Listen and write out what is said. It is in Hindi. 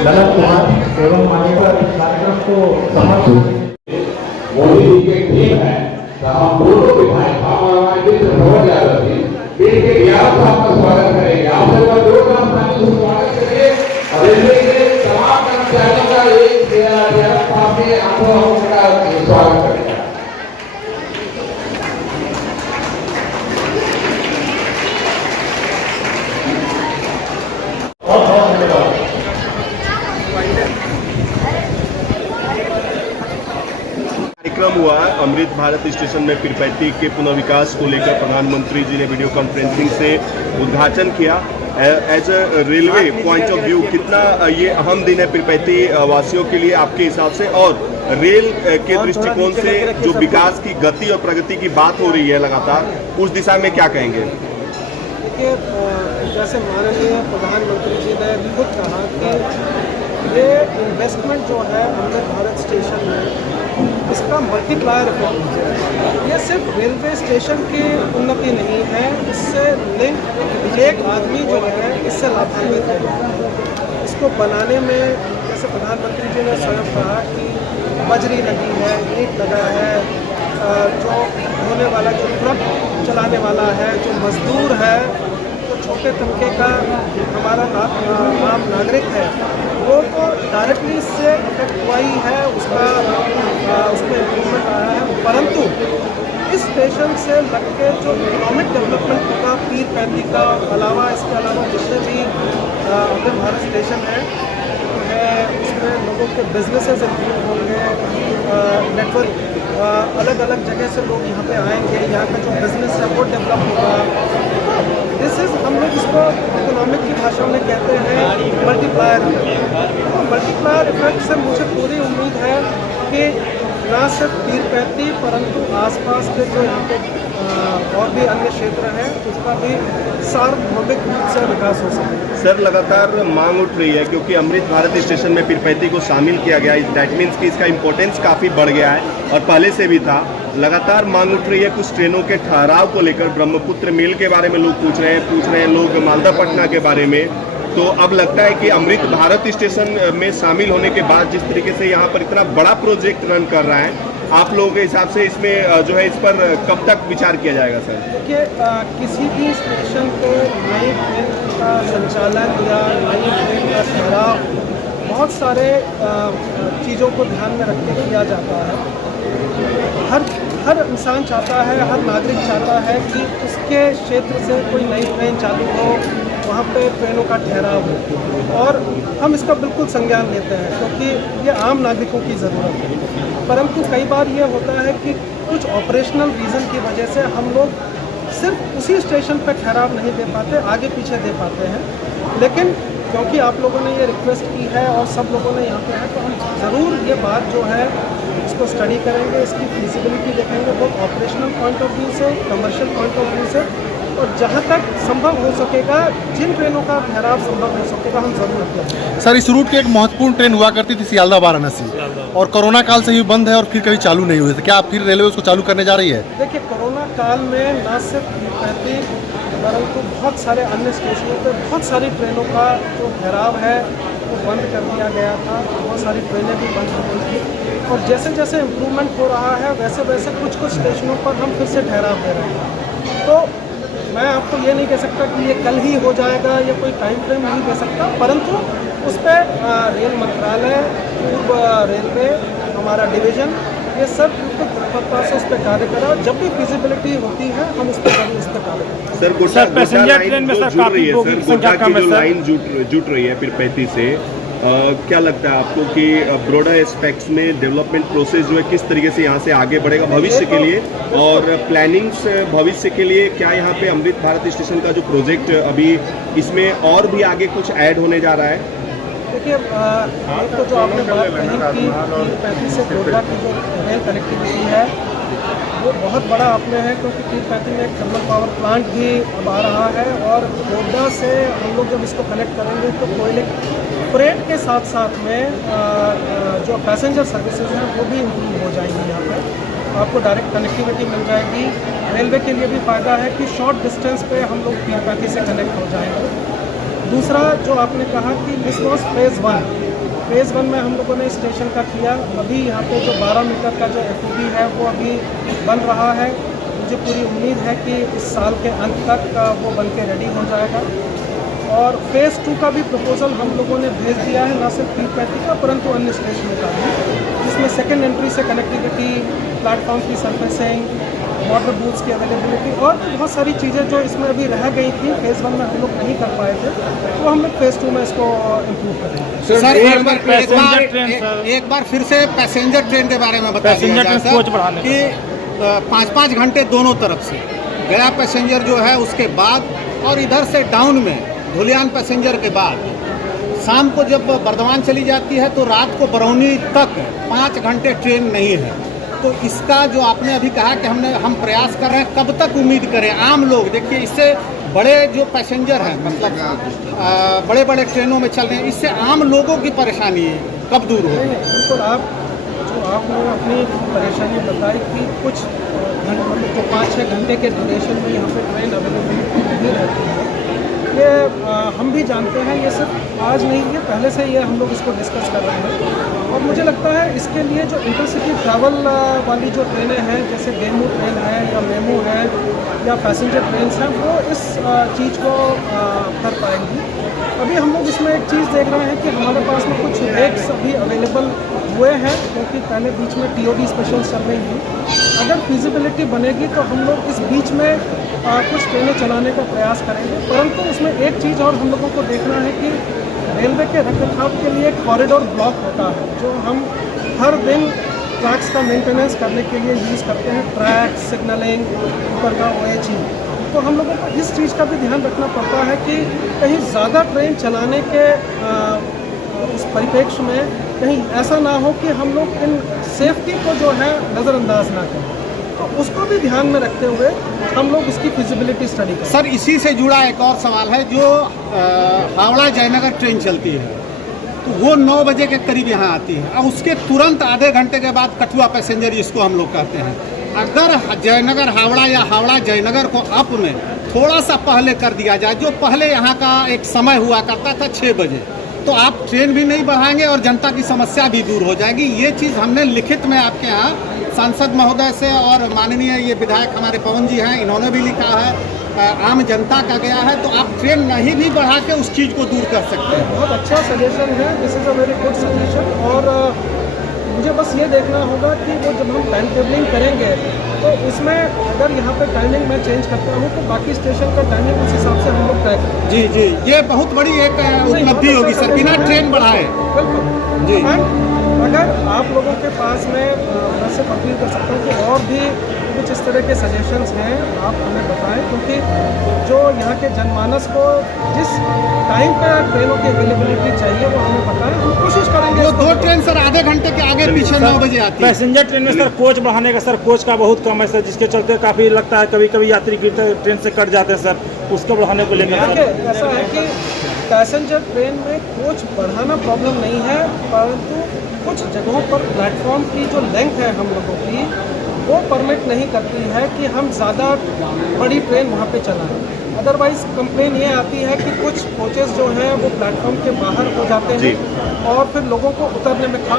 ललन कुमार एवं मान्यवर इस कार्यक्रम को समर्पित मोदी जी के टीम है तो हम दोनों विधायक हमारे भवन जा रहे थे इनके ग्यारह साल का स्वागत करेंगे। आप सबका जोरदार ताली से स्वागत करेंगे और रेलवे के तमाम कर्मचारियों का एक काफी अनुभव का स्वागत करेंगे। कार्यक्रम हुआ अमृत भारत स्टेशन में पीरपैंती के पुनर्विकास को लेकर प्रधानमंत्री जी ने वीडियो कॉन्फ्रेंसिंग से उद्घाटन किया। As a railway point of view कितना ये अहम दिन है पीरपैंती वासियों के लिए आपके हिसाब से, और रेल के दृष्टिकोण से जो विकास की गति और प्रगति की बात हो रही है लगातार, उस दिशा में क्या कहेंगे? देखिए, जैसे माननीय प्रधानमंत्री जी ने खुद कहा कि ये इन्वेस्टमेंट जो है अमृत भारत स्टेशन में, इसका मल्टीप्लायर इफेक्ट है। ये सिर्फ रेलवे स्टेशन की उन्नति नहीं है, इससे लिंक एक आदमी जो है इससे लाभान्वित है। इसको बनाने में जैसे प्रधानमंत्री जी ने स्वयं कहा कि बजरी लगी है, ईंट लगा है, जो होने वाला जो ट्रक चलाने वाला है, जो मजदूर है, जो छोटे तबके का हमारा आम नागरिक है, वो तो डायरेक्टली इससे इफेक्ट हुआ ही है, उसमें इम्प्रूवमेंट आया है। परंतु इस स्टेशन से लग के जो इकोनॉमिक डेवलपमेंट होगा पीरपैंती का अलावा, इसके अलावा जितने भी अमृत भारत स्टेशन है उसमें लोगों के बिजनेसेस इम्प्रूव होंगे, नेटवर्क अलग अलग जगह से लोग यहाँ पे आएंगे, यहाँ का जो बिजनेस है वो डेवलप होगा। दिस इज़, हम लोग इसको इकोनॉमिक की भाषा में कहते हैं मल्टीप्लायर इफेक्ट। तो मल्टीप्लायर इफेक्ट से मुझे पूरी उम्मीद है कि ना सिर्फ पीरपैंती परंतु आसपास के जो यहाँ पे और भी अन्य क्षेत्र हैं उसका भी सार्वभौमिक रूप से विकास हो सके। सर, लगातार मांग उठ रही है क्योंकि अमृत भारत स्टेशन में पीरपैंती को शामिल किया गया, दैट मीन्स कि इसका इम्पोर्टेंस काफ़ी बढ़ गया है और पहले से भी था। लगातार मांग उठ रही है कुछ ट्रेनों के ठहराव को लेकर, ब्रह्मपुत्र मेल के बारे में लोग पूछ रहे हैं लोग मालदा पटना के बारे में। तो अब लगता है कि अमृत भारत स्टेशन में शामिल होने के बाद जिस तरीके से यहाँ पर इतना बड़ा प्रोजेक्ट रन कर रहा है, आप लोगों के हिसाब से इसमें जो है इस पर कब तक विचार किया जाएगा? सर देखिए, किसी भी स्टेशन को नई ट्रेन का संचालन या नई ट्रेन का ठहराव बहुत सारे चीज़ों को ध्यान में रख के किया जाता है। हर इंसान चाहता है, हर नागरिक चाहता है कि उसके क्षेत्र से कोई नई ट्रेन चालू हो, वहाँ पे ट्रेनों का ठहराव हो, और हम इसका बिल्कुल संज्ञान लेते हैं क्योंकि ये आम नागरिकों की ज़रूरत है। परंतु कई बार ये होता है कि कुछ ऑपरेशनल रीज़न की वजह से हम लोग सिर्फ उसी स्टेशन पर ठहराव नहीं दे पाते, आगे पीछे दे पाते हैं। लेकिन क्योंकि आप लोगों ने ये रिक्वेस्ट की है और सब लोगों ने यहाँ पे है, तो हम ज़रूर ये बात जो है इसको स्टडी करेंगे, इसकी फिजिबिलिटी देखेंगे, बहुत ऑपरेशनल पॉइंट ऑफ व्यू से, कमर्शियल पॉइंट ऑफ व्यू से, और जहाँ तक संभव हो सकेगा, जिन ट्रेनों का ठहराव संभव हो सकेगा, हम जरूर करेंगे। सर, इस रूट की एक महत्वपूर्ण ट्रेन हुआ करती थी सियालदा वाराणसी, और कोरोना काल से ही बंद है और फिर कभी चालू नहीं हुई, तो क्या फिर रेलवे उसको चालू करने जा रही है? देखिए, कोरोना काल में न सिर्फ पीरपैंती परंतु बहुत सारे अन्य स्टेशनों पर बहुत सारी ट्रेनों का जो ठहराव है वो बंद कर दिया गया था, बहुत सारी ट्रेनें भी बंद हो गई थी, और जैसे जैसे इम्प्रूवमेंट हो रहा है वैसे वैसे कुछ स्टेशनों पर हम फिर से ठहराव दे रहे हैं। तो मैं आपको ये नहीं कह सकता कि ये कल ही हो जाएगा या कोई टाइम फ्रेम नहीं दे सकता, परंतु उस पर रेल मंत्रालय, पूर्व रेलवे, हमारा डिवीज़न, ये सब तत्परता से उस पर कार्य करा। जब भी फिजिबिलिटी होती है हम उस पर कार्य करें। सर, गोड्डा पैसेंजर ट्रेन में सर काफी गोड्डा की जो लाइन जुट रही है पीरपैंती से, क्या लगता है आपको कि ब्रॉडर एस्पेक्ट्स में डेवलपमेंट प्रोसेस जो है किस तरीके से यहाँ से आगे बढ़ेगा भविष्य के लिए, और प्लानिंग्स भविष्य के लिए क्या यहाँ पे अमृत भारत स्टेशन का जो प्रोजेक्ट अभी इसमें और भी आगे कुछ ऐड होने जा रहा है? देखिए, एक तो जो आपने बात कही कि पीरपैंती से गोड्डा की जो रेल कनेक्टिविटी है वो बहुत बड़ा आपने है, क्योंकि पीरपैंती में एक थर्मल पावर प्लांट भी अब आ रहा है, और गोड्डा से हम लोग जब इसको कनेक्ट करेंगे तो कोयले फ्रेट के साथ साथ में जो पैसेंजर सर्विसेज हैं वो भी इम्प्रूव हो जाएंगी। यहाँ पर आपको डायरेक्ट कनेक्टिविटी मिल जाएगी। रेलवे के लिए भी फ़ायदा है कि शॉर्ट डिस्टेंस पे हम लोग पीरपैंती से कनेक्ट हो जाएंगे। दूसरा जो आपने कहा कि दिस वॉज फेज़ 1। फेज़ 1 में हम लोगों ने स्टेशन का किया। अभी यहाँ पे जो 12 मीटर का जो FTB है वो अभी बन रहा है। मुझे पूरी उम्मीद है कि इस साल के अंत तक वो बन के रेडी हो जाएगा। और फेज़ 2 का भी प्रपोज़ल हम लोगों ने भेज दिया है, ना सिर्फ पीरपैंती का परंतु अन्य स्टेशनों का भी, जिसमें सेकेंड एंट्री से कनेक्टिविटी, प्लेटफॉर्म की सर्फेसिंग, वाटर बूथ्स की अवेलेबिलिटी और भी बहुत सारी चीज़ें जो इसमें अभी रह गई थी फेज़ 1 में हम लोग नहीं कर पाए थे, तो हम लोग फेज़ 2 में इसको इम्प्रूव करेंगे। सर एक बार फिर से पैसेंजर ट्रेन के बारे में बता दीजिए सर कि 5-5 घंटे दोनों तरफ से गया पैसेंजर जो है उसके बाद और इधर से डाउन में धुलियान पैसेंजर के बाद शाम को जब बर्धमान चली जाती है तो रात को बरौनी तक 5 घंटे ट्रेन नहीं है। तो इसका जो आपने अभी कहा कि हम प्रयास कर रहे हैं, कब तक उम्मीद करें आम लोग? देखिए इससे बड़े जो पैसेंजर हैं मतलब बड़े बड़े ट्रेनों में चल रहे हैं, इससे आम लोगों की परेशानी कब दूर हो? बिल्कुल आपने अपनी परेशानी बताई कि कुछ घंटे जो 5-6 घंटे के ड्यूरेशन में यहाँ पे ट्रेन अवेलेबिलिटी नहीं रहती है, ये हम भी जानते हैं। ये सिर्फ आज नहीं है, पहले से ये हम लोग इसको डिस्कस कर रहे हैं। और मुझे लगता है इसके लिए जो इंटरसिटी ट्रैवल वाली जो ट्रेनें हैं, जैसे डेमू ट्रेन है या मेमू है या पैसेंजर ट्रेन हैं, वो इस चीज़ को कर पाएंगी। अभी हम लोग इसमें एक चीज़ देख रहे हैं कि हमारे पास में कुछ रेट्स अभी अवेलेबल हुए हैं, क्योंकि पहले बीच में TOD स्पेशल चल रही थी। अगर फिजिबिलिटी बनेगी तो हम लोग इस बीच में कुछ ट्रेनें चलाने का प्रयास करेंगे, परंतु उसमें एक चीज़ और हम लोगों को देखना है कि रेलवे के रखरखाव के लिए एक कॉरिडोर ब्लॉक होता है जो हम हर दिन ट्रैक्स का मेंटेनेंस करने के लिए यूज़ करते हैं, ट्रैक सिग्नलिंग, ऊपर का OHE। तो हम लोगों को इस चीज़ का भी ध्यान रखना पड़ता है कि कहीं ज़्यादा ट्रेन चलाने के उस परिप्रेक्ष्य में कहीं ऐसा ना हो कि हम लोग इन सेफ्टी को जो है नज़रअंदाज ना करें, तो उसको भी ध्यान में रखते हुए हम लोग उसकी फिजिबिलिटी स्टडी करें। सर इसी से जुड़ा एक और सवाल है, जो हावड़ा जयनगर ट्रेन चलती है तो वो 9 बजे के करीब यहाँ आती है और उसके तुरंत आधे घंटे के बाद कठुआ पैसेंजर जिसको हम लोग कहते हैं, अगर जयनगर हावड़ा या हावड़ा जयनगर को अप में थोड़ा सा पहले कर दिया जाए, जो पहले यहाँ का एक समय हुआ करता था 6 बजे, तो आप ट्रेन भी नहीं बढ़ाएंगे और जनता की समस्या भी दूर हो जाएगी। ये चीज़ हमने लिखित में आपके यहाँ सांसद महोदय से और माननीय ये विधायक हमारे पवन जी हैं, इन्होंने भी लिखा है, आम जनता का गया है, तो आप ट्रेन नहीं भी बढ़ा के उस चीज़ को दूर कर सकते हैं। बहुत अच्छा सजेशन है, this is a very good suggestion. और मुझे बस ये देखना होगा कि वो जब हम टाइम टेबलिंग करेंगे तो उसमें अगर यहाँ पे टाइमिंग मैं चेंज करता हूँ तो बाकी स्टेशन का टाइमिंग उस हिसाब से हम लोग तय करें। जी जी, ये बहुत बड़ी एक उपलब्धि होगी सर, बिना ट्रेन बढ़ाए। बिल्कुल जी। अगर आप लोगों के पास में मैं सिर्फ अपील कर सकता हूँ कि और भी कुछ इस तरह के सजेशंस हैं आप हमें बताएं, क्योंकि जो यहाँ के जनमानस को जिस टाइम पे ट्रेनों की अवेलेबिलिटी चाहिए वो हमें बताएं, हम कोशिश करेंगे। वो 2 ट्रेन सर आधे घंटे के आगे पीछे 9 बजे आती है। पैसेंजर ट्रेन में सर कोच बढ़ाने का सर कोच का बहुत कम है सर, जिसके चलते काफ़ी लगता है कभी कभी यात्री गिरते ट्रेन से कट जाते हैं सर, उसको बढ़ाने को लेकर। देखिए ऐसा है कि पैसेंजर ट्रेन में कोच बढ़ाना प्रॉब्लम नहीं है, परंतु कुछ जगहों पर प्लेटफॉर्म की जो लेंथ है हम लोगों की वो परमिट नहीं करती है कि हम ज़्यादा बड़ी ट्रेन वहाँ पे चलाएं। अदरवाइज़ कंप्लेन ये आती है कि कुछ कोचेस जो हैं वो प्लेटफॉर्म के बाहर हो जाते हैं और फिर लोगों को उतरने में खास